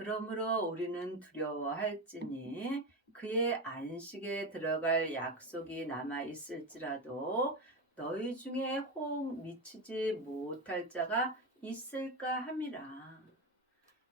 그러므로 우리는 두려워할지니 그의 안식에 들어갈 약속이 남아 있을지라도 너희 중에 혹 미치지 못할 자가 있을까 함이라.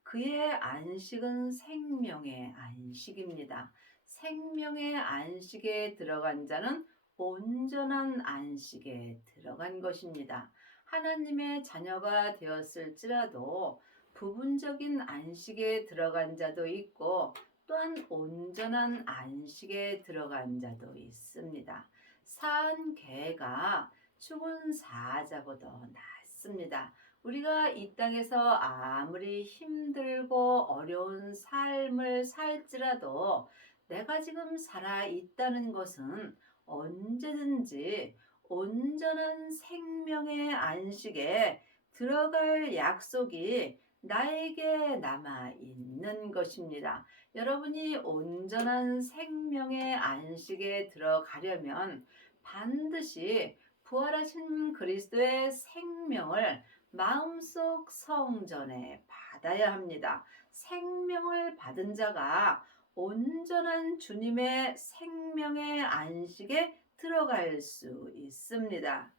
그의 안식은 생명의 안식입니다. 생명의 안식에 들어간 자는 온전한 안식에 들어간 것입니다. 하나님의 자녀가 되었을지라도 부분적인 안식에 들어간 자도 있고 또한 온전한 안식에 들어간 자도 있습니다. 산 개가 죽은 사자보다 낫습니다. 우리가 이 땅에서 아무리 힘들고 어려운 삶을 살지라도 내가 지금 살아 있다는 것은 언제든지 온전한 생명의 안식에 들어갈 약속이 나에게 남아 있는 것입니다. 여러분이 온전한 생명의 안식에 들어가려면 반드시 부활하신 그리스도의 생명을 마음속 성전에 받아야 합니다. 생명을 받은 자가 온전한 주님의 생명의 안식에 들어갈 수 있습니다.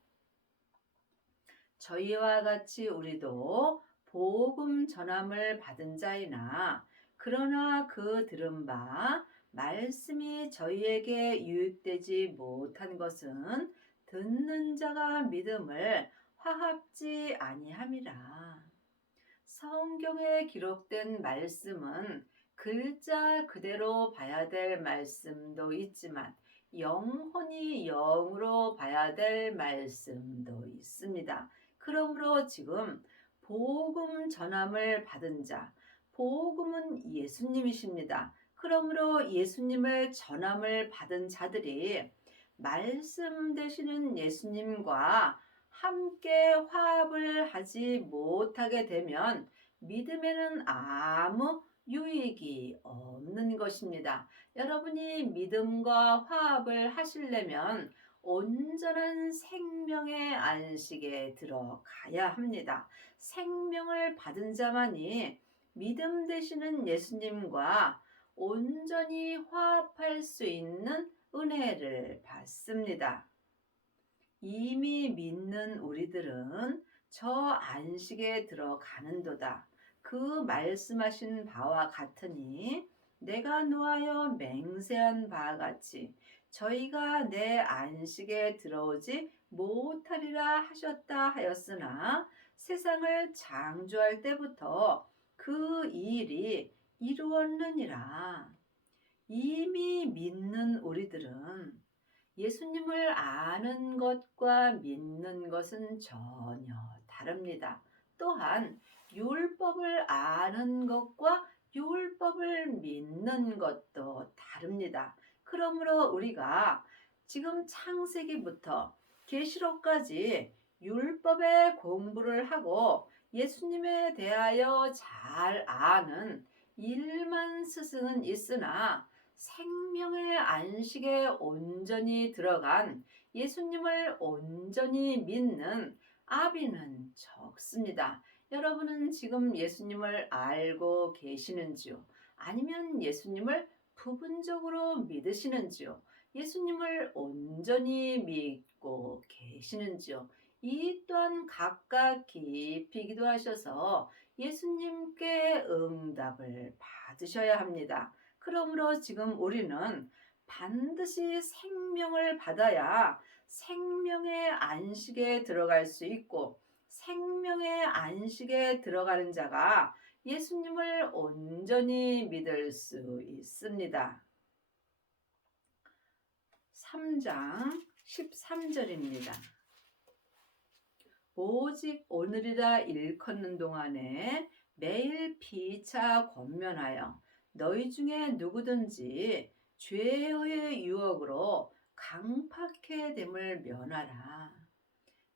저희와 같이 우리도 복음 전함을 받은 자이나 그러나 그 들은 바 말씀이 저희에게 유익되지 못한 것은 듣는 자가 믿음을 화합지 아니함이라. 성경에 기록된 말씀은 글자 그대로 봐야 될 말씀도 있지만 영혼이 영으로 봐야 될 말씀도 있습니다. 그러므로 지금 복음 전함을 받은 자, 복음은 예수님이십니다. 그러므로 예수님을 전함을 받은 자들이 말씀 되시는 예수님과 함께 화합을 하지 못하게 되면 믿음에는 아무 유익이 없는 것입니다. 여러분이 믿음과 화합을 하시려면 온전한 생명의 안식에 들어가야 합니다. 생명을 받은 자만이 믿음 되시는 예수님과 온전히 화합할 수 있는 은혜를 받습니다. 이미 믿는 우리들은 저 안식에 들어가는도다. 그 말씀하신 바와 같으니 내가 노하여 맹세한 바와 같이 저희가 내 안식에 들어오지 못하리라 하셨다 하였으나 세상을 창조할 때부터 그 일이 이루었느니라. 이미 믿는 우리들은 예수님을 아는 것과 믿는 것은 전혀 다릅니다. 또한 율법을 아는 것과 율법을 믿는 것도 다릅니다. 그러므로 우리가 지금 창세기부터 계시록까지 율법의 공부를 하고 예수님에 대하여 잘 아는 일만 스승은 있으나 생명의 안식에 온전히 들어간 예수님을 온전히 믿는 아비는 적습니다. 여러분은 지금 예수님을 알고 계시는지요? 아니면 예수님을 부분적으로 믿으시는지요? 예수님을 온전히 믿고 계시는지요? 이 또한 각각 깊이 기도하셔서 예수님께 응답을 받으셔야 합니다. 그러므로 지금 우리는 반드시 생명을 받아야 생명의 안식에 들어갈 수 있고 생명의 안식에 들어가는 자가 예수님을 온전히 믿을 수 있습니다. 3장 13절입니다. 오직 오늘이라 일컫는 동안에 매일 피차 권면하여 너희 중에 누구든지 죄의 유혹으로 강팍해 됨을 면하라.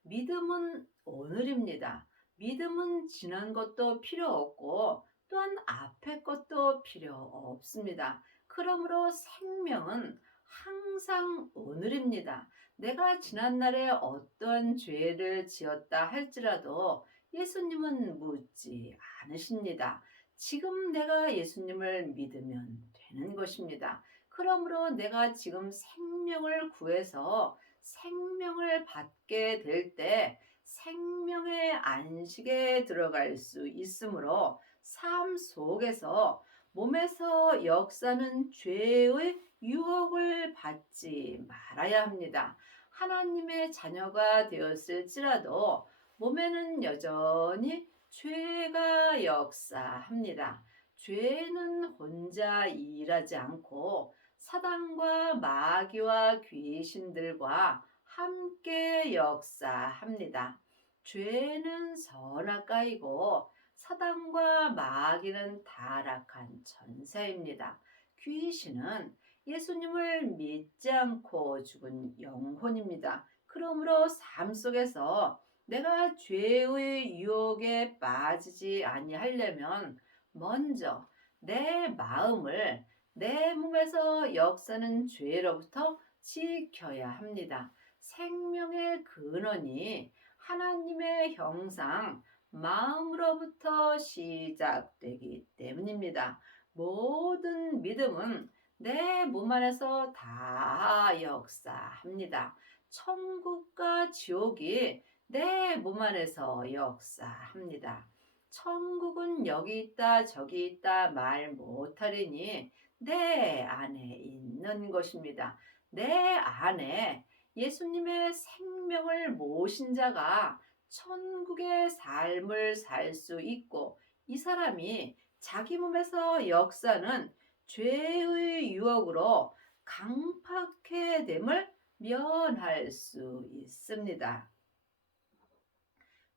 믿음은 오늘입니다. 믿음은 지난 것도 필요 없고 또한 앞의 것도 필요 없습니다. 그러므로 생명은 항상 오늘입니다. 내가 지난날에 어떤 죄를 지었다 할지라도 예수님은 묻지 않으십니다. 지금 내가 예수님을 믿으면 되는 것입니다. 그러므로 내가 지금 생명을 구해서 생명을 받게 될 때 생명의 안식에 들어갈 수 있으므로 삶 속에서 몸에서 역사는 죄의 유혹을 받지 말아야 합니다. 하나님의 자녀가 되었을지라도 몸에는 여전히 죄가 역사합니다. 죄는 혼자 일하지 않고 사단과 마귀와 귀신들과 함께 역사합니다. 죄는 선악가이고 사단과 마귀는 타락한 천사입니다. 귀신은 예수님을 믿지 않고 죽은 영혼입니다. 그러므로 삶 속에서 내가 죄의 유혹에 빠지지 아니하려면 먼저 내 마음을 내 몸에서 역사는 죄로부터 지켜야 합니다. 생명의 근원이 하나님의 형상, 마음으로부터 시작되기 때문입니다. 모든 믿음은 내 몸 안에서 다 역사합니다. 천국과 지옥이 내 몸 안에서 역사합니다. 천국은 여기 있다 저기 있다 말 못하리니 내 안에 있는 것입니다. 내 안에 예수님의 생명을 모신 자가 천국의 삶을 살 수 있고 이 사람이 자기 몸에서 역사는 죄의 유혹으로 강팍해 됨을 면할 수 있습니다.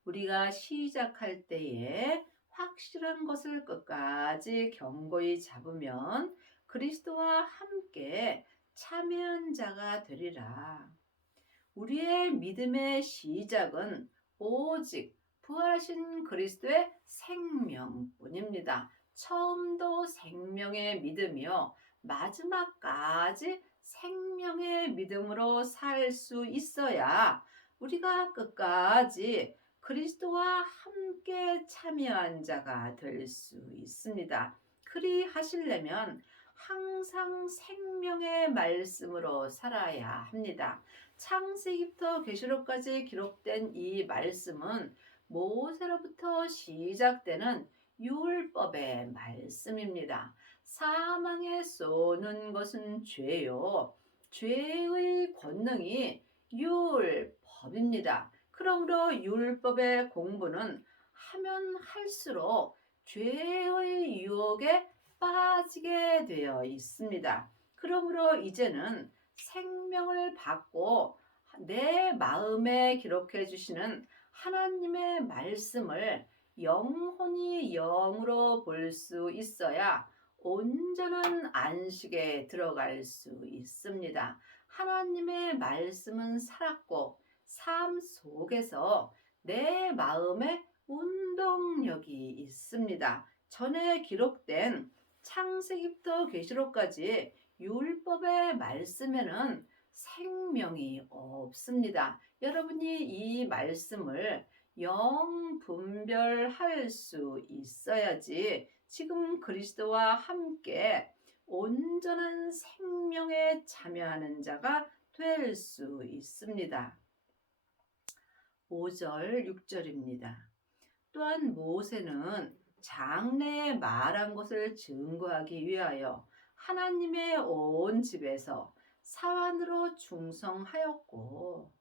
우리가 시작할 때에 확실한 것을 끝까지 견고히 잡으면 그리스도와 함께 참여한 자가 되리라. 우리의 믿음의 시작은 오직 부활하신 그리스도의 생명뿐입니다. 처음도 생명의 믿음이요 마지막까지 생명의 믿음으로 살 수 있어야 우리가 끝까지 그리스도와 함께 참여한 자가 될 수 있습니다. 그리 하시려면 항상 생명의 말씀으로 살아야 합니다. 창세기부터 계시록까지 기록된 이 말씀은 모세로부터 시작되는 율법의 말씀입니다. 사망에 쏘는 것은 죄요. 죄의 권능이 율법입니다. 그러므로 율법의 공부는 하면 할수록 죄의 유혹에 빠지게 되어 있습니다. 그러므로 이제는 생명을 받고 내 마음에 기록해 주시는 하나님의 말씀을 영혼이 영으로 볼 수 있어야 온전한 안식에 들어갈 수 있습니다. 하나님의 말씀은 살았고 삶 속에서 내 마음에 운동력이 있습니다. 전에 기록된 창세기부터 계시록까지 율법의 말씀에는 생명이 없습니다. 여러분이 이 말씀을 영 분별할 수 있어야지 지금 그리스도와 함께 온전한 생명에 참여하는 자가 될 수 있습니다. 5절, 6절입니다. 또한 모세는 장래에 말한 것을 증거하기 위하여 하나님의 온 집에서 사환으로 충성하였고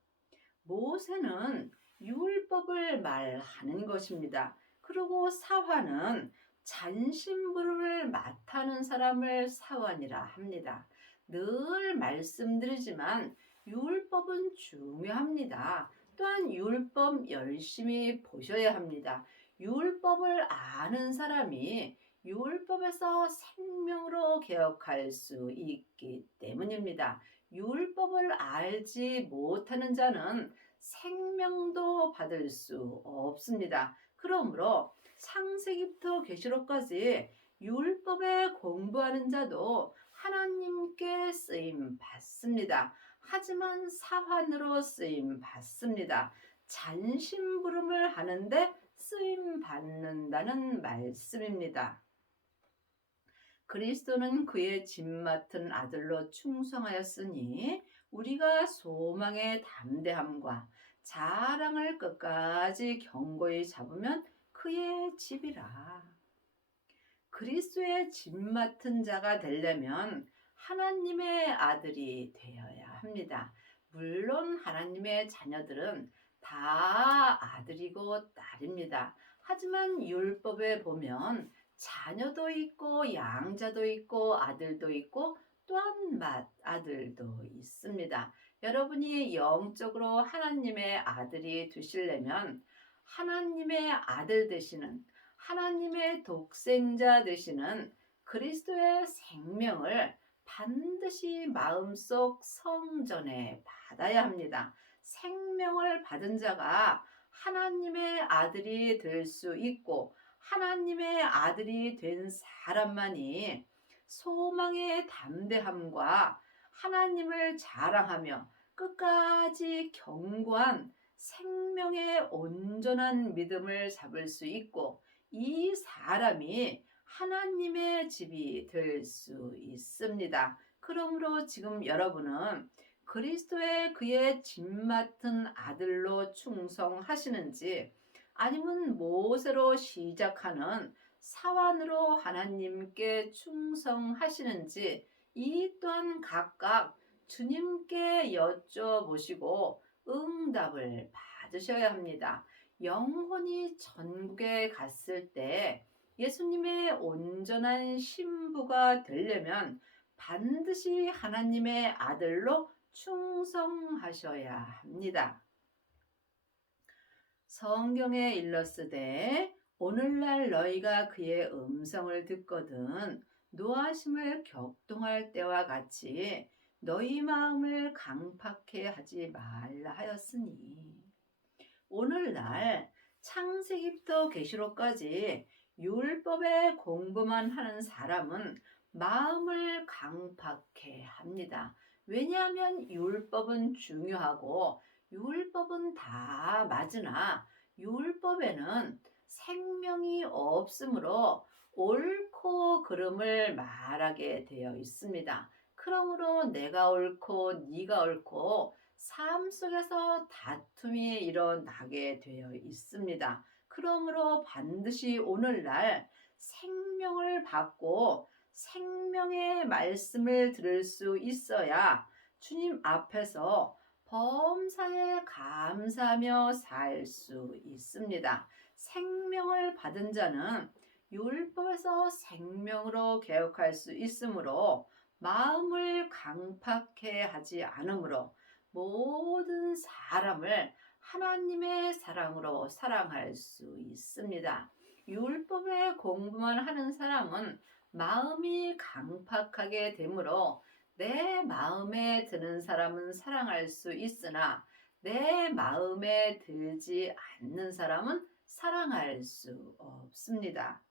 모세는 율법을 말하는 것입니다. 그리고 사환은 잔심부름을 맡하는 사람을 사환이라 합니다. 늘 말씀드리지만 율법은 중요합니다. 또한 율법 열심히 보셔야 합니다. 율법을 아는 사람이 율법에서 생명으로 개혁할 수 있기 때문입니다. 율법을 알지 못하는 자는 생명도 받을 수 없습니다. 그러므로 창세기부터 계시록까지 율법에 공부하는 자도 하나님께 쓰임 받습니다. 하지만 사환으로 쓰임 받습니다. 잔심부름을 하는데 쓰임 받는다는 말씀입니다. 그리스도는 그의 집 맡은 아들로 충성하였으니 우리가 소망의 담대함과 자랑을 끝까지 견고히 잡으면 그의 집이라. 그리스도의 집 맡은 자가 되려면 하나님의 아들이 되어야 합니다. 물론 하나님의 자녀들은 다 아들이고 딸입니다. 하지만 율법에 보면 자녀도 있고 양자도 있고 아들도 있고 또한 맏아들도 있습니다. 여러분이 영적으로 하나님의 아들이 되시려면 하나님의 아들 되시는 하나님의 독생자 되시는 그리스도의 생명을 반드시 마음속 성전에 받아야 합니다. 생명을 받은 자가 하나님의 아들이 될 수 있고 하나님의 아들이 된 사람만이 소망의 담대함과 하나님을 자랑하며 끝까지 견고한 생명의 온전한 믿음을 잡을 수 있고 이 사람이 하나님의 집이 될 수 있습니다. 그러므로 지금 여러분은 그리스도의 그의 집 맡은 아들로 충성하시는지 아니면 모세로 시작하는 사완으로 하나님께 충성하시는지 이 또한 각각 주님께 여쭤보시고 응답을 받으셔야 합니다. 영혼이 천국에 갔을 때 예수님의 온전한 신부가 되려면 반드시 하나님의 아들로 충성하셔야 합니다. 성경에 일렀으되 오늘날 너희가 그의 음성을 듣거든 노하심을 격동할 때와 같이 너희 마음을 강팍해 하지 말라 하였으니. 오늘날 창세기부터 계시록까지 율법의 공부만 하는 사람은 마음을 강팍해 합니다. 왜냐하면 율법은 중요하고 율법은 다 맞으나 율법에는 생명이 없으므로 옳고 그름을 말하게 되어 있습니다. 그러므로 내가 옳고 네가 옳고 삶 속에서 다툼이 일어나게 되어 있습니다. 그러므로 반드시 오늘날 생명을 받고 생명의 말씀을 들을 수 있어야 주님 앞에서 범사에 감사하며 살 수 있습니다. 생명을 받은 자는 율법에서 생명으로 개혁할 수 있으므로 마음을 강팍해 하지 않으므로 모든 사람을 하나님의 사랑으로 사랑할 수 있습니다. 율법의 공부만 하는 사람은 마음이 강팍하게 되므로 내 마음에 드는 사람은 사랑할 수 있으나 내 마음에 들지 않는 사람은 사랑할 수 없습니다.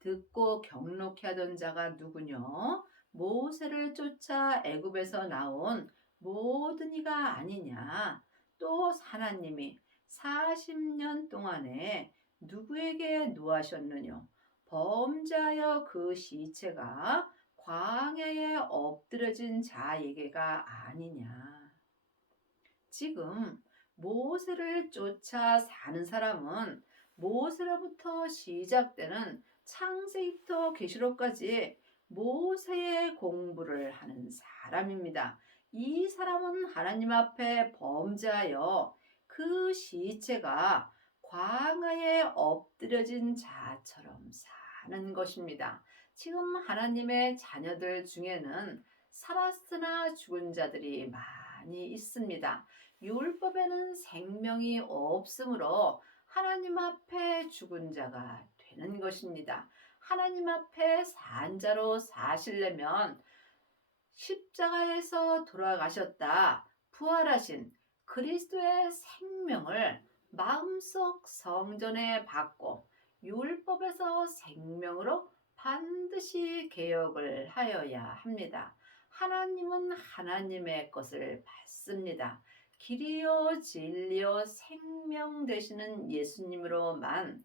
듣고 경록케 하던 자가 누구뇨? 모세를 쫓아 애굽에서 나온 모든 이가 아니냐? 또 하나님이 40년 동안에 누구에게 노하셨느뇨? 범죄하여 그 시체가 광야에 엎드려진 자에게가 아니냐? 지금 모세를 쫓아 사는 사람은 모세로부터 시작되는 창세기부터 계시록까지 모세의 공부를 하는 사람입니다. 이 사람은 하나님 앞에 범죄하여 그 시체가 광야에 엎드려진 자처럼 사는 것입니다. 지금 하나님의 자녀들 중에는 살았으나 죽은 자들이 많이 있습니다. 율법에는 생명이 없으므로 하나님 앞에 죽은 자가 되는 것입니다. 하나님 앞에 산 자로 사시려면 십자가에서 돌아가셨다 부활하신 그리스도의 생명을 마음속 성전에 받고 율법에서 생명으로 반드시 개혁을 하여야 합니다. 하나님은 하나님의 것을 받습니다. 길이요 진리요 생명 되시는 예수님으로만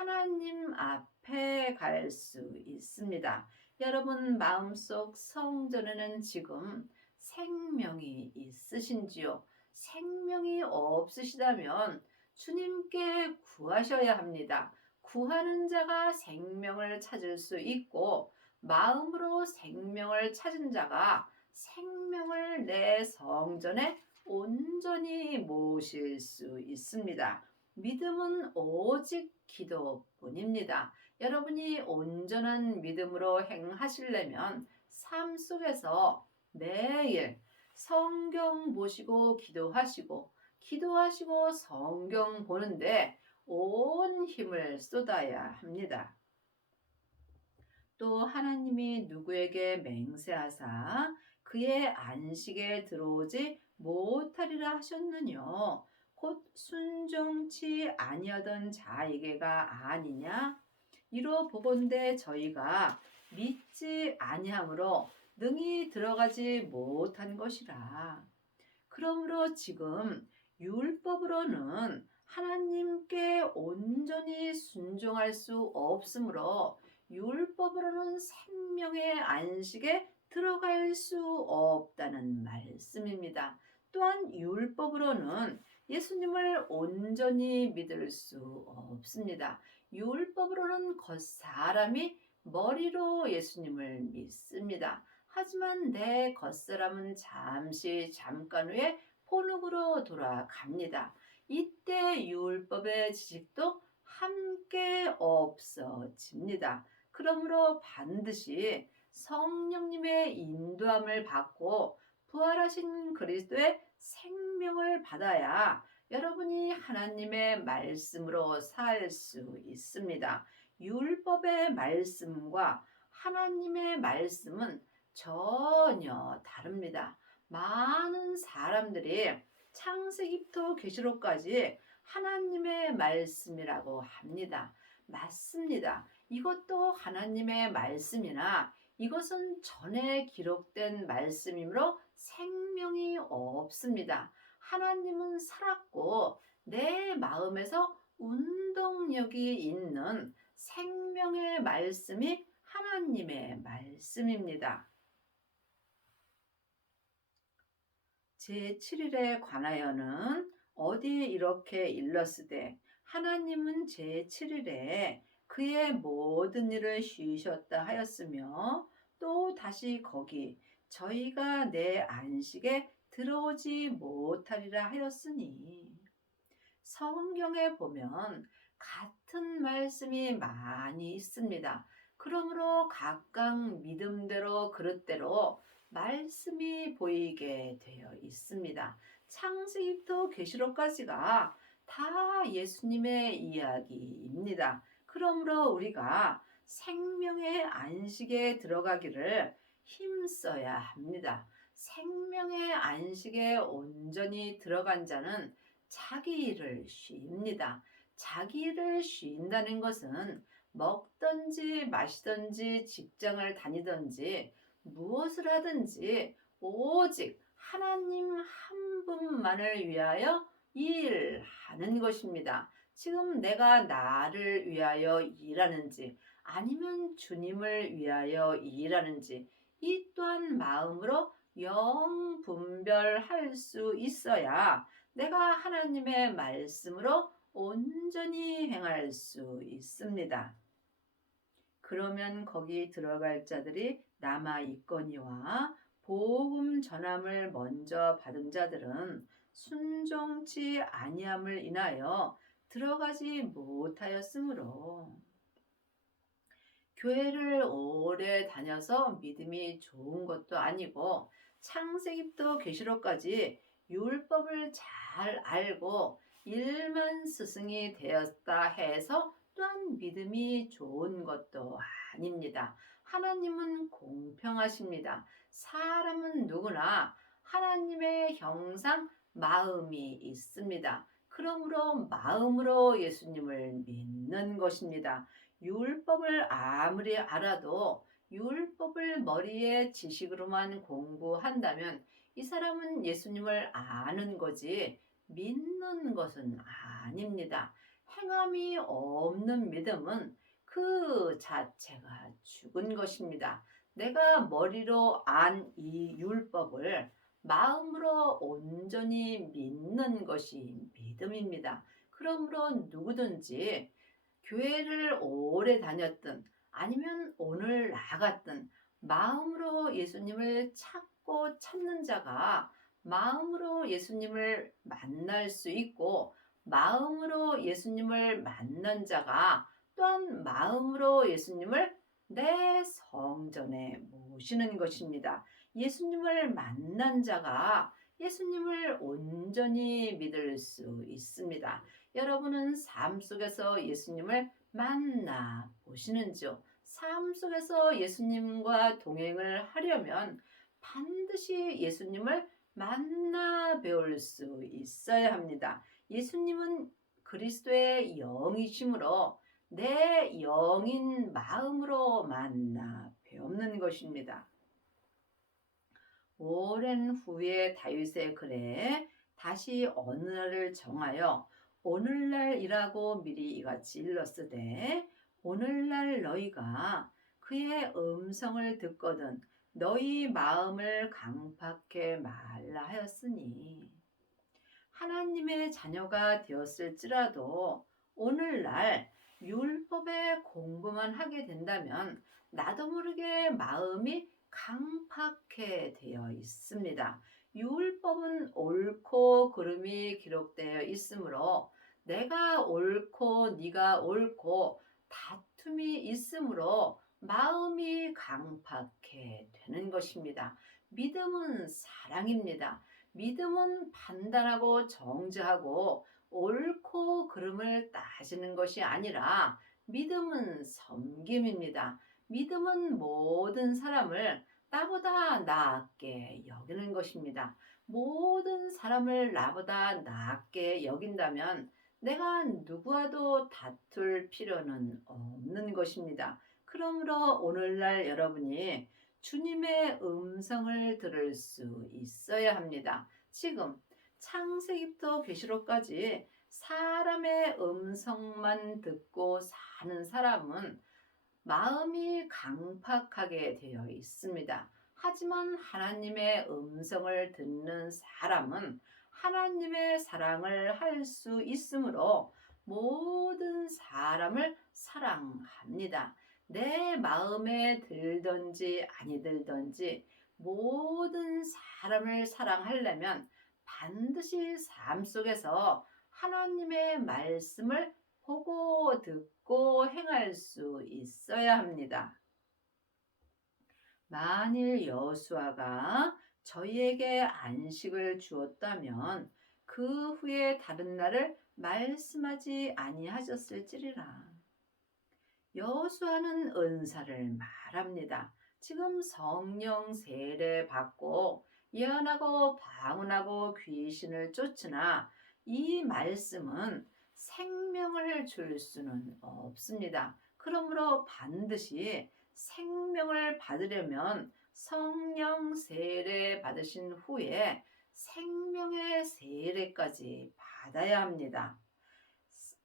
하나님 앞에 갈 수 있습니다. 여러분 마음속 성전에는 지금 생명이 있으신지요? 생명이 없으시다면 주님께 구하셔야 합니다. 구하는 자가 생명을 찾을 수 있고 마음으로 생명을 찾은 자가 생명을 내 성전에 온전히 모실 수 있습니다. 믿음은 오직 기도뿐입니다. 여러분이 온전한 믿음으로 행하시려면 삶 속에서 매일 성경 보시고 기도하시고 성경 보는데 온 힘을 쏟아야 합니다. 또 하나님이 누구에게 맹세하사 그의 안식에 들어오지 못하리라 하셨느뇨. 곧 순종치 아니하던 자에게가 아니냐. 이로 보건대 저희가 믿지 아니함으로 능히 들어가지 못한 것이라. 그러므로 지금 율법으로는 하나님께 온전히 순종할 수 없으므로 율법으로는 생명의 안식에 들어갈 수 없다는 말씀입니다. 또한 율법으로는 예수님을 온전히 믿을 수 없습니다. 율법으로는 겉사람이 머리로 예수님을 믿습니다. 하지만 내 겉사람은 잠깐 후에 본흙으로 돌아갑니다. 이때 율법의 지식도 함께 없어집니다. 그러므로 반드시 성령님의 인도함을 받고 부활하신 그리스도의 생명을 받아야 여러분이 하나님의 말씀으로 살 수 있습니다. 율법의 말씀과 하나님의 말씀은 전혀 다릅니다. 많은 사람들이 창세기부터 계시록까지 하나님의 말씀이라고 합니다. 맞습니다. 이것도 하나님의 말씀이나 이것은 전에 기록된 말씀이므로 생명이 없습니다. 하나님은 살았고 내 마음에서 운동력이 있는 생명의 말씀이 하나님의 말씀입니다. 제7일에 관하여는 어디에 이렇게 일렀으되 하나님은 제7일에 그의 모든 일을 쉬셨다 하였으며 또 다시 거기 저희가 내 안식에 들어오지 못하리라 하였으니 성경에 보면 같은 말씀이 많이 있습니다. 그러므로 각각 믿음대로 그릇대로 말씀이 보이게 되어 있습니다. 창세기부터 계시록까지가 다 예수님의 이야기입니다. 그러므로 우리가 생명의 안식에 들어가기를 힘써야 합니다. 생명의 안식에 온전히 들어간 자는 자기 일을 쉽니다. 자기 일을 쉰다는 것은 먹든지 마시든지 직장을 다니든지 무엇을 하든지 오직 하나님 한 분만을 위하여 일하는 것입니다. 지금 내가 나를 위하여 일하는지 아니면 주님을 위하여 일하는지 이 또한 마음으로 영 분별할 수 있어야 내가 하나님의 말씀으로 온전히 행할 수 있습니다. 그러면 거기 들어갈 자들이 남아 있거니와 복음 전함을 먼저 받은 자들은 순종치 아니함을 인하여 들어가지 못하였으므로 교회를 오래 다녀서 믿음이 좋은 것도 아니고 창세기부터 계시록까지 율법을 잘 알고 일만 스승이 되었다 해서 또한 믿음이 좋은 것도 아닙니다. 하나님은 공평하십니다. 사람은 누구나 하나님의 형상 마음이 있습니다. 그러므로 마음으로 예수님을 믿는 것입니다. 율법을 아무리 알아도 율법을 머리에 지식으로만 공부한다면 이 사람은 예수님을 아는 거지 믿는 것은 아닙니다. 행함이 없는 믿음은 그 자체가 죽은 것입니다. 내가 머리로 안 이 율법을 마음으로 온전히 믿는 것이 믿음입니다. 그러므로 누구든지 교회를 오래 다녔든 아니면 오늘 나갔든 마음으로 예수님을 찾고 찾는 자가 마음으로 예수님을 만날 수 있고, 마음으로 예수님을 만난 자가 또한 마음으로 예수님을 내 성전에 모시는 것입니다. 예수님을 만난 자가 예수님을 온전히 믿을 수 있습니다. 여러분은 삶 속에서 예수님을 만나 보시는지요? 삶 속에서 예수님과 동행을 하려면 반드시 예수님을 만나 배울 수 있어야 합니다. 예수님은 그리스도의 영이심으로 내 영인 마음으로 만나 배우는 것입니다. 오랜 후에 다윗의 글에 다시 어느 날을 정하여 오늘날이라고 미리 이같이 일렀으되, 오늘날 너희가 그의 음성을 듣거든 너희 마음을 강팍해 말라 하였으니, 하나님의 자녀가 되었을지라도 오늘날 율법의 공부만 하게 된다면 나도 모르게 마음이 강팍해 되어 있습니다. 율법은 옳고 그름이 기록되어 있으므로 내가 옳고 네가 옳고 다툼이 있으므로 마음이 강팍해 되는 것입니다. 믿음은 사랑입니다. 믿음은 판단하고 정죄하고 옳고 그름을 따지는 것이 아니라 믿음은 섬김입니다. 믿음은 모든 사람을 나보다 낫게 여기는 것입니다. 모든 사람을 나보다 낫게 여긴다면 내가 누구와도 다툴 필요는 없는 것입니다. 그러므로 오늘날 여러분이 주님의 음성을 들을 수 있어야 합니다. 지금 창세기부터 계시록까지 사람의 음성만 듣고 사는 사람은 마음이 강팍하게 되어 있습니다. 하지만 하나님의 음성을 듣는 사람은 하나님의 사랑을 할 수 있으므로 모든 사람을 사랑합니다. 내 마음에 들든지 아니 들든지 모든 사람을 사랑하려면 반드시 삶 속에서 하나님의 말씀을 보고 듣고 행할 수 있어야 합니다. 만일 여호수아가 저희에게 안식을 주었다면 그 후에 다른 날을 말씀하지 아니하셨을지리라. 여호수아는 은사를 말합니다. 지금 성령 세례 받고 예언하고 방언하고 귀신을 쫓으나 이 말씀은 생명을 줄 수는 없습니다. 그러므로 반드시 생명을 받으려면 성령 세례 받으신 후에 생명의 세례까지 받아야 합니다.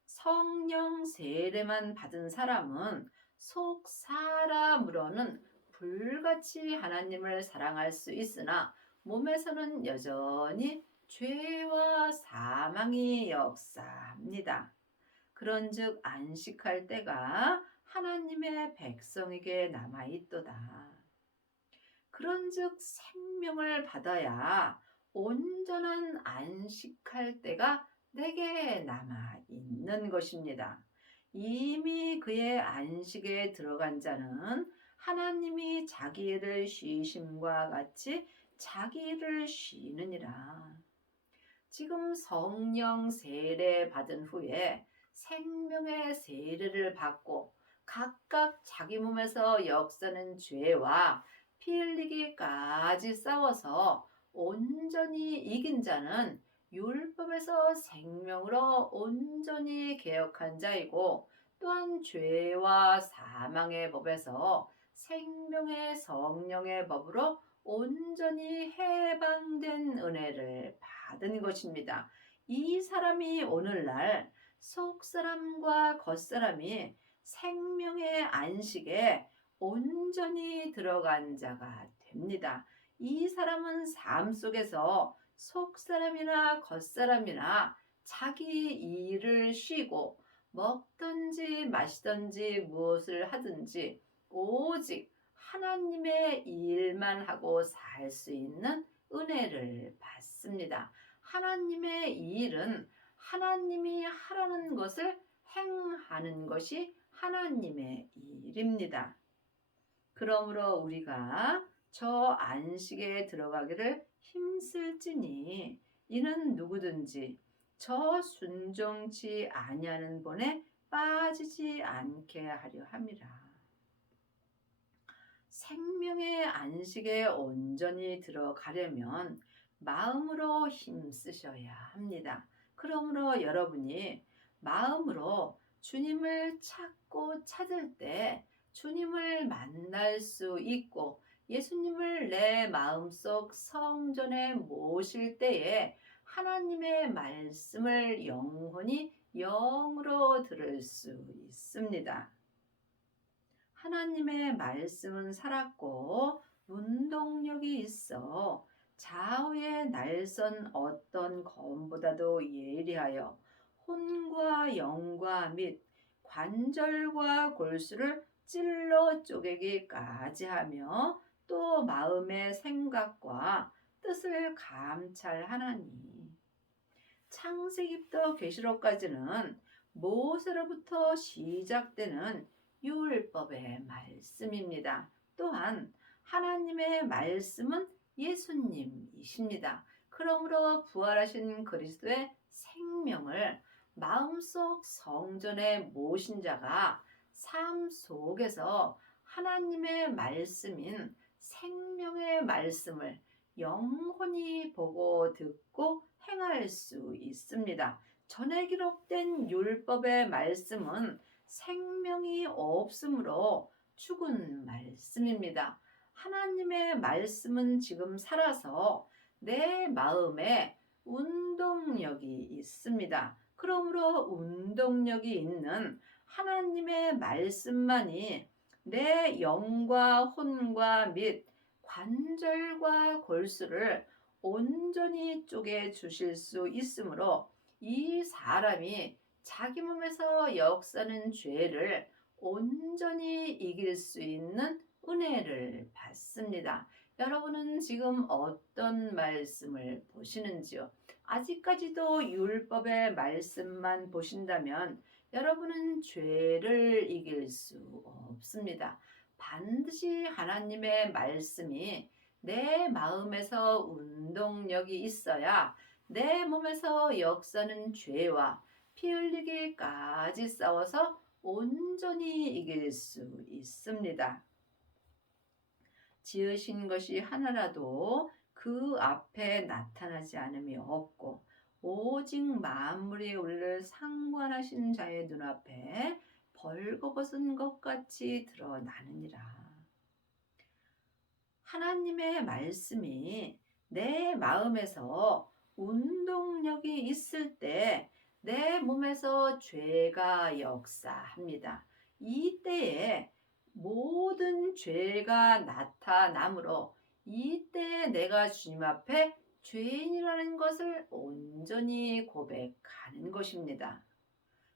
성령 세례만 받은 사람은 속 사람으로는 불같이 하나님을 사랑할 수 있으나 몸에서는 여전히 죄와 사망이 역사합니다. 그런즉 안식할 때가 하나님의 백성에게 남아있도다. 그런즉 생명을 받아야 온전한 안식할 때가 내게 남아 있는 것입니다. 이미 그의 안식에 들어간 자는 하나님이 자기 일을 쉬심과 같이 자기 일을 쉬느니라. 지금 성령 세례 받은 후에 생명의 세례를 받고 각각 자기 몸에서 역사는 죄와 피 흘리기까지 싸워서 온전히 이긴 자는 율법에서 생명으로 온전히 개혁한 자이고, 또한 죄와 사망의 법에서 생명의 성령의 법으로 온전히 해방된 은혜를 받은 것입니다. 이 사람이 오늘날 속사람과 겉사람이 생명의 안식에 온전히 들어간 자가 됩니다. 이 사람은 삶 속에서 속사람이나 겉사람이나 자기 일을 쉬고 먹든지 마시든지 무엇을 하든지 오직 하나님의 일만 하고 살 수 있는 은혜를 받습니다. 하나님의 일은 하나님이 하라는 것을 행하는 것이 하나님의 일입니다. 그러므로 우리가 저 안식에 들어가기를 힘쓸지니 이는 누구든지 저 순종치 아니하는 본에 빠지지 않게 하려 함이라. 생명의 안식에 온전히 들어가려면 마음으로 힘쓰셔야 합니다. 그러므로 여러분이 마음으로 주님을 찾고 찾을 때 주님을 만날 수 있고 예수님을 내 마음속 성전에 모실 때에 하나님의 말씀을 영원히 영으로 들을 수 있습니다. 하나님의 말씀은 살았고 운동력이 있어 좌우의 날선 어떤 검보다도 예리하여 혼과 영과 및 관절과 골수를 찔러 쪼개기까지 하며 또 마음의 생각과 뜻을 감찰하나니. 창세기부터 계시록까지는 모세로부터 시작되는 율법의 말씀입니다. 또한 하나님의 말씀은 예수님이십니다. 그러므로 부활하신 그리스도의 생명을 마음속 성전에 모신 자가 삶 속에서 하나님의 말씀인 생명의 말씀을 영원히 보고 듣고 행할 수 있습니다. 전에 기록된 율법의 말씀은 생명이 없으므로 죽은 말씀입니다. 하나님의 말씀은 지금 살아서 내 마음에 운동력이 있습니다. 그러므로 운동력이 있는 하나님의 말씀만이 내 영과 혼과 및 관절과 골수를 온전히 쪼개 주실 수 있으므로 이 사람이 자기 몸에서 역사는 죄를 온전히 이길 수 있는 은혜를 받습니다. 여러분은 지금 어떤 말씀을 보시는지요? 아직까지도 율법의 말씀만 보신다면 여러분은 죄를 이길 수 없습니다. 반드시 하나님의 말씀이 내 마음에서 운동력이 있어야 내 몸에서 역사는 죄와 피 흘리기까지 싸워서 온전히 이길 수 있습니다. 지으신 것이 하나라도 그 앞에 나타나지 않음이 없고 오직 만물이 우리를 상관하신 자의 눈앞에 벌거벗은 것 같이 드러나느니라. 하나님의 말씀이 내 마음에서 운동력이 있을 때 내 몸에서 죄가 역사합니다. 이때에 모든 죄가 나타나므로 이때에 내가 주님 앞에 죄인이라는 것을 온전히 고백하는 것입니다.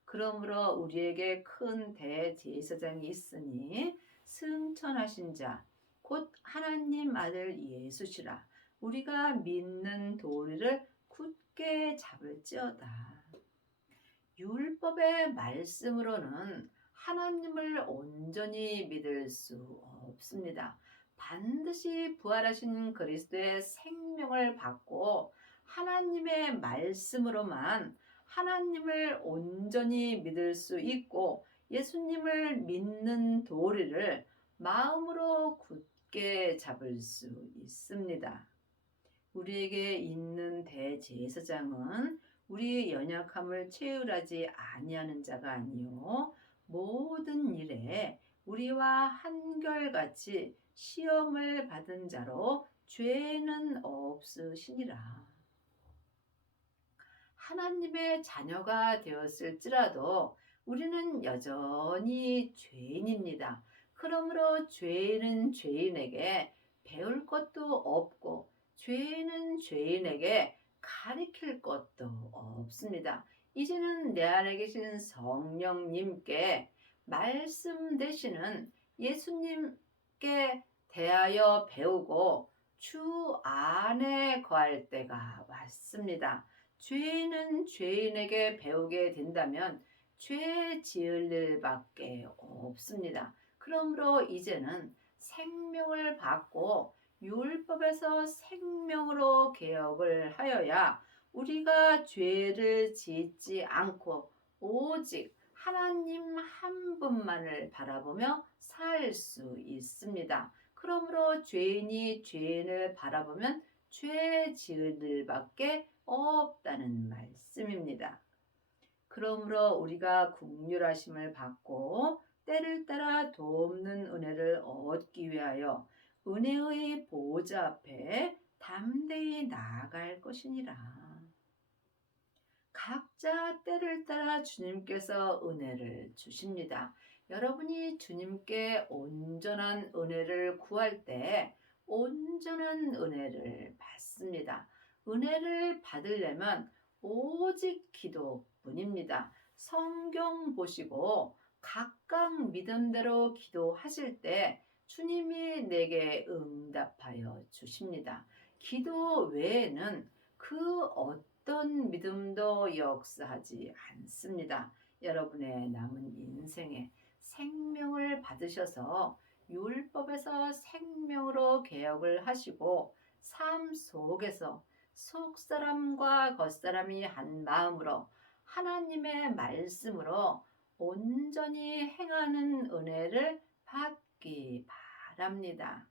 그러므로 우리에게 큰 대제사장이 있으니 승천하신 자 곧 하나님 아들 예수시라. 우리가 믿는 도리를 굳게 잡을지어다. 율법의 말씀으로는 하나님을 온전히 믿을 수 없습니다. 반드시 부활하신 그리스도의 생명을 받고 하나님의 말씀으로만 하나님을 온전히 믿을 수 있고 예수님을 믿는 도리를 마음으로 굳게 잡을 수 있습니다. 우리에게 있는 대제사장은 우리의 연약함을 체휼하지 아니하는 자가 아니요 모든 일에 우리와 한결같이 시험을 받은 자로 죄는 없으시니라. 하나님의 자녀가 되었을지라도 우리는 여전히 죄인입니다. 그러므로 죄인은 죄인에게 배울 것도 없고 죄인은 죄인에게 가리킬 것도 없습니다. 이제는 내 안에 계신 성령님께 말씀 되시는 예수님께 대하여 배우고 주 안에 거할 때가 왔습니다. 죄인은 죄인에게 배우게 된다면 죄 지을 일밖에 없습니다. 그러므로 이제는 생명을 받고 율법에서 생명으로 개혁을 하여야 우리가 죄를 짓지 않고 오직 하나님 한 분만을 바라보며 살 수 있습니다. 그러므로 죄인이 죄인을 바라보면 죄 지을 일밖에 없다는 말씀입니다. 그러므로 우리가 긍휼하심을 받고 때를 따라 돕는 은혜를 얻기 위하여 은혜의 보좌 앞에 담대히 나아갈 것이니라. 각자 때를 따라 주님께서 은혜를 주십니다. 여러분이 주님께 온전한 은혜를 구할 때 온전한 은혜를 받습니다. 은혜를 받으려면 오직 기도뿐입니다. 성경 보시고 각각 믿음대로 기도하실 때 주님이 내게 응답하여 주십니다. 기도 외에는 그 어떤 믿음도 역사하지 않습니다. 여러분의 남은 인생에 생명을 받으셔서 율법에서 생명으로 개혁을 하시고 삶 속에서 속사람과 겉사람이 한 마음으로 하나님의 말씀으로 온전히 행하는 은혜를 받기 바랍니다.